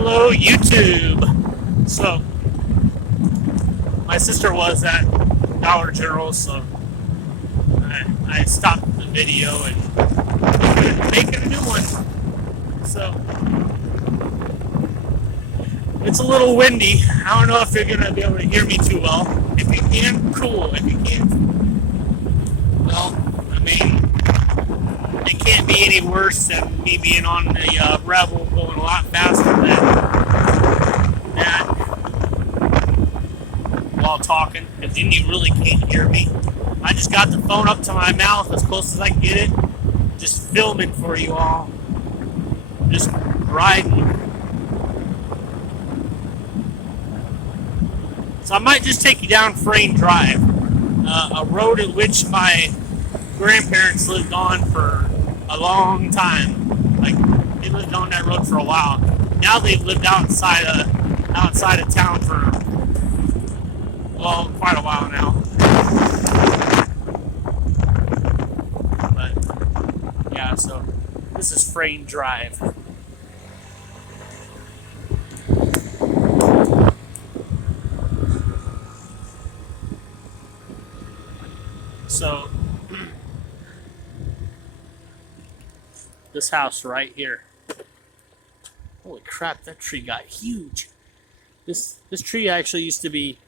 Hello, YouTube. So, my sister was at Dollar General, so I stopped the video and making a new one. So, it's a little windy. I don't know if you're going to be able to hear me too well. If you can, cool. If you can't, well, I mean, it can't be any worse than me being on the Rebel going a lot faster than that while talking, because then you really can't hear me. I just got the phone up to my mouth as close as I can get it, just filming for you all, just riding. So I might just take you down Frame Drive, a road in which my grandparents lived on for a long time. Like, they lived on that road for a while. Now they've lived outside of town for, well, quite a while now. But yeah, so this is Frame Drive. So this house right here. Holy crap, that tree got huge. This tree actually used to be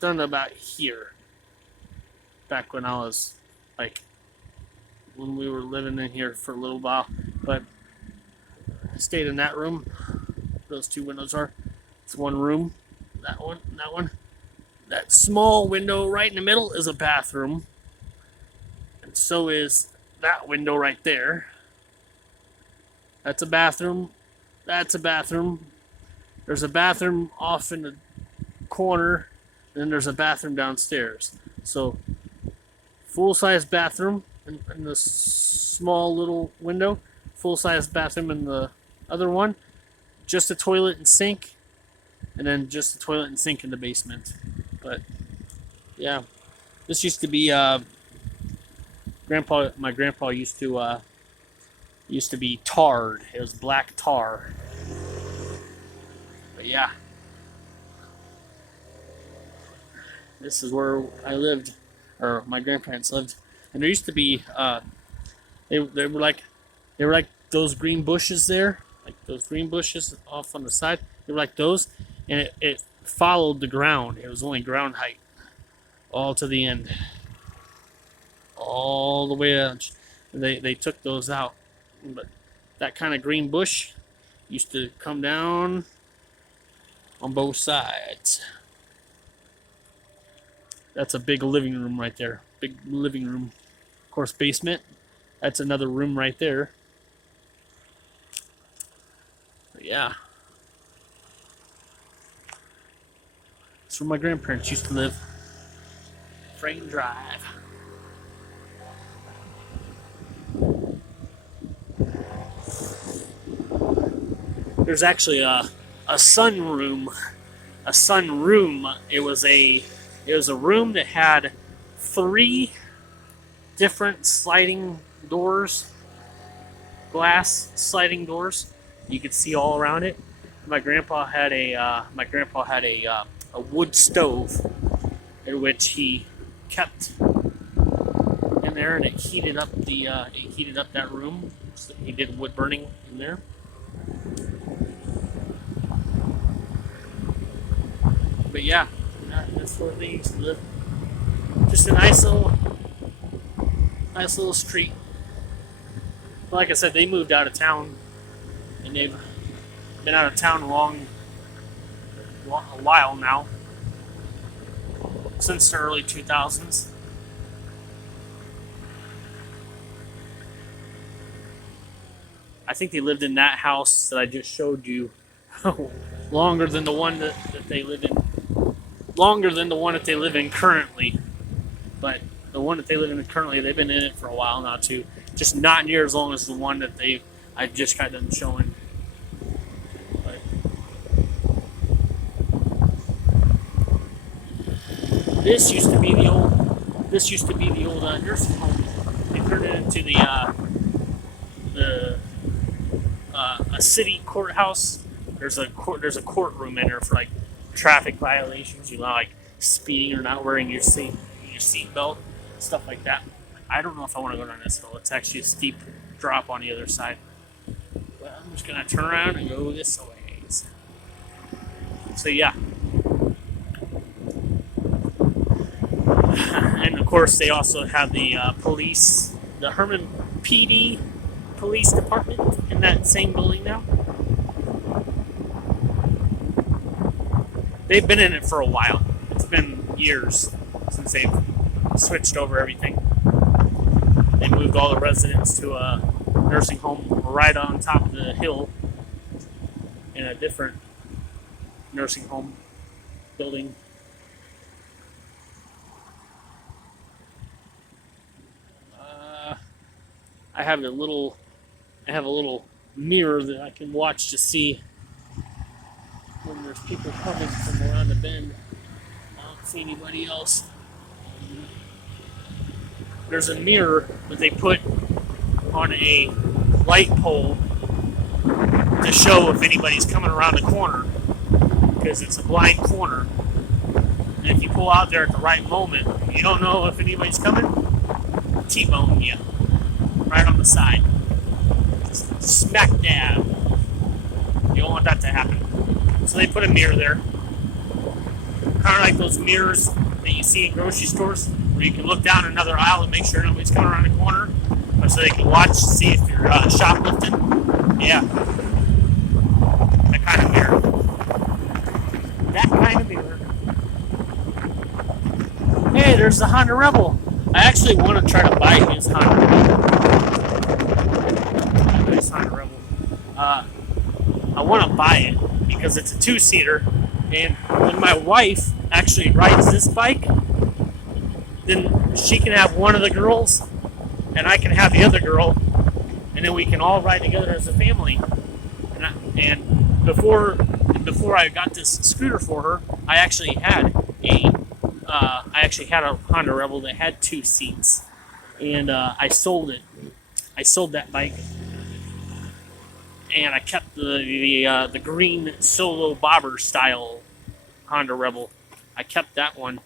done about here. Back when I was, like, when we were living in here for a little while. But I stayed in that room. Those two windows are. It's one room. That one, and that one. That small window right in the middle is a bathroom. And so is that window right there. That's a bathroom. That's a bathroom. There's a bathroom off in the corner. And then there's a bathroom downstairs. So, full-size bathroom in the small little window. Full-size bathroom in the other one. Just a toilet and sink. And then just a toilet and sink in the basement. But, yeah. This used to be, my grandpa used to be tarred. It was black tar. But yeah. This is where I lived, or my grandparents lived. And there used to be, they were like those green bushes there, like those green bushes off on the side. They were like those, and it followed the ground. It was only ground height, all to the end, all the way out. They took those out, but that kind of green bush used to come down on both sides. That's a big living room right there. Big living room. Of course, basement. That's another room right there. But yeah. That's where my grandparents used to live. Frame Drive. There's actually a sunroom. A sunroom. It was a room that had 3 different sliding doors, glass sliding doors. You could see all around it. My grandpa had a wood stove in which he kept in there, and it heated up that room. So he did wood burning in there. But yeah. That's where they used to live. Just a nice little street. Like I said, they moved out of town, and they've been out of town a while now, since the early 2000s. I think they lived in that house that I just showed you longer than the one that they live in. Longer than the one that they live in currently. But the one that they live in currently, they've been in it for a while now too. Just not near as long as the one that I just got them showing. But this used to be the old nursing home. They turned it into a city courthouse There's a courtroom in there for like traffic violations, like speeding or not wearing your seatbelt, stuff like that. I don't know if I want to go down this hill. It's actually a steep drop on the other side. But I'm just gonna turn around and go this way. So yeah. And of course, they also have the police, the Hermann PD police department in that same building now. They've been in it for a while. It's been years since they've switched over everything. They moved all the residents to a nursing home right on top of the hill in a different nursing home building. I have a little mirror that I can watch to see when there's people coming from around the bend. I don't see anybody else. There's a mirror that they put on a light pole to show if anybody's coming around the corner, because it's a blind corner. And if you pull out there at the right moment, you don't know if anybody's coming, T-bone you right on the side. Smack dab. You don't want that to happen. So they put a mirror there. Kind of like those mirrors that you see in grocery stores, where you can look down another aisle and make sure nobody's coming around the corner, so they can watch, see if you're shoplifting. Yeah. That kind of mirror. That kind of mirror. Hey, there's the Honda Rebel. I actually want to try to buy his Honda Rebel. Nice Honda Rebel. I want to buy it because it's a two-seater, and when my wife actually rides this bike, then she can have one of the girls, and I can have the other girl, and then we can all ride together as a family. And before I got this scooter for her, I actually had a Honda Rebel that had two seats, and I sold it. I sold that bike, and I kept the green solo bobber style Honda Rebel. I kept that one,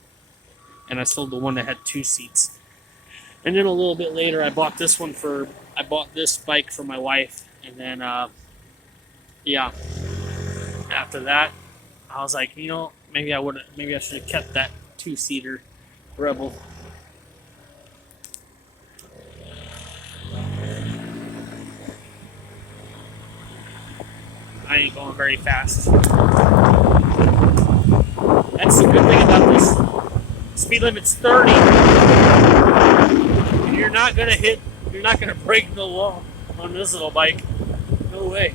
and I sold the one that had two seats. And then a little bit later, I bought this bike for my wife, and then after that, I was like, maybe I should have kept that two-seater Rebel. I ain't going very fast. That's the good thing about this. Speed limit's 30. And you're not gonna break the law on this little bike. No way.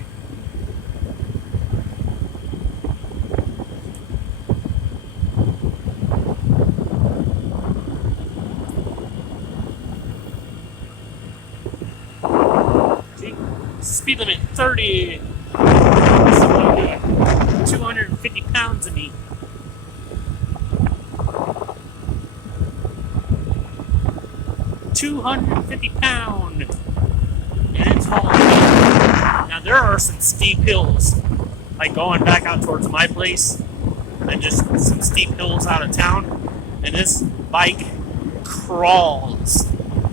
See? Speed limit 30. 250 pounds of me. £250, and it's hauling. Now there are some steep hills, like going back out towards my place, and just some steep hills out of town, and this bike crawls,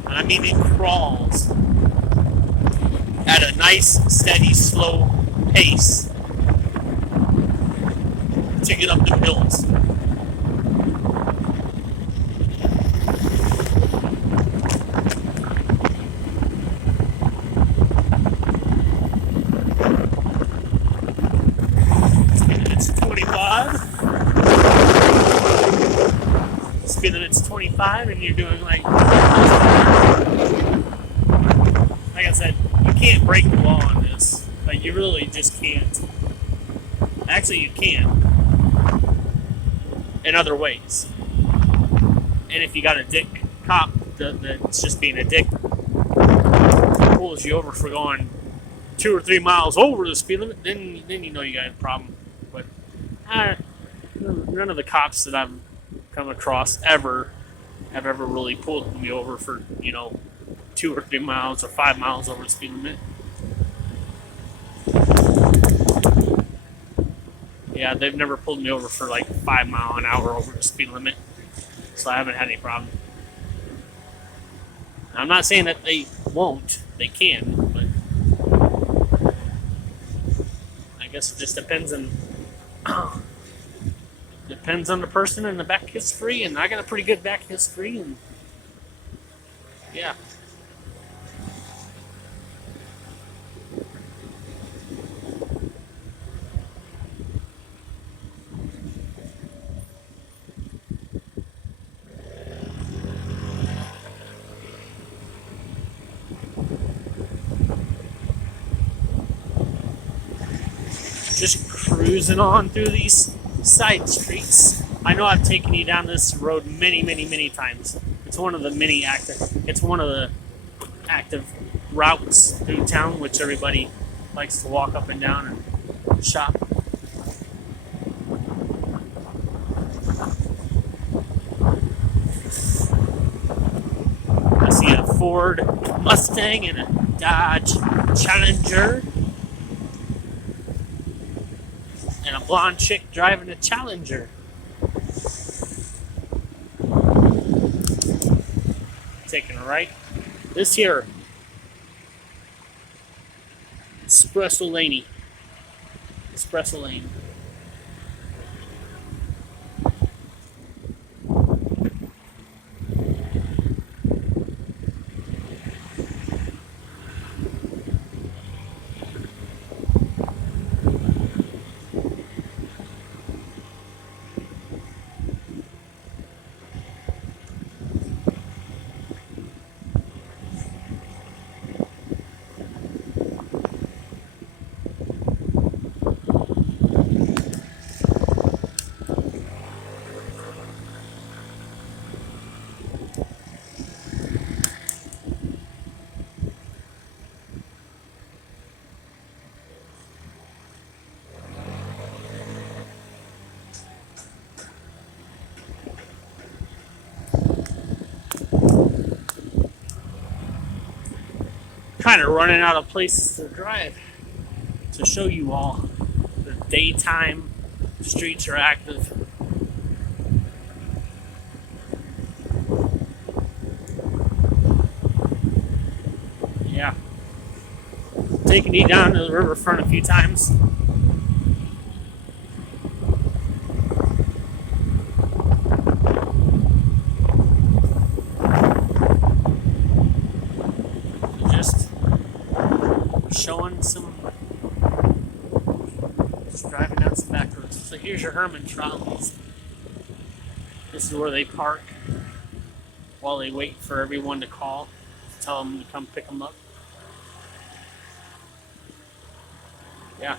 and I mean it crawls at a nice, steady, slow pace to get up the hills. Speed limit's 25, and you're doing like I said, you can't break the law on this. Like, you really just can't. Actually, you can in other ways. And if you got a dick cop that's just being a dick, pulls you over for going 2 or 3 miles over the speed limit, then you know you got a problem. But none of the cops that I've come across have ever really pulled me over for 2 or 3 miles or 5 miles over the speed limit. Yeah, they've never pulled me over for like 5 miles an hour over the speed limit, so I haven't had any problem. I'm not saying that they won't. They can, but I guess it just depends on the person and the back history. And I got a pretty good back history, and yeah. Just cruising on through these side streets. I know I've taken you down this road many, many, many times. It's one of the active routes through town, which everybody likes to walk up and down and shop. I see a Ford Mustang and a Dodge Challenger. And a blonde chick driving a Challenger. Taking a right. This here, Espresso Lane. Kind of running out of places to drive to show you all. The daytime streets are active. Yeah. Taking you down to the riverfront a few times. Just driving down some back roads. So here's your Hermann trolleys. This is where they park while they wait for everyone to call, tell them to come pick them up. Yeah.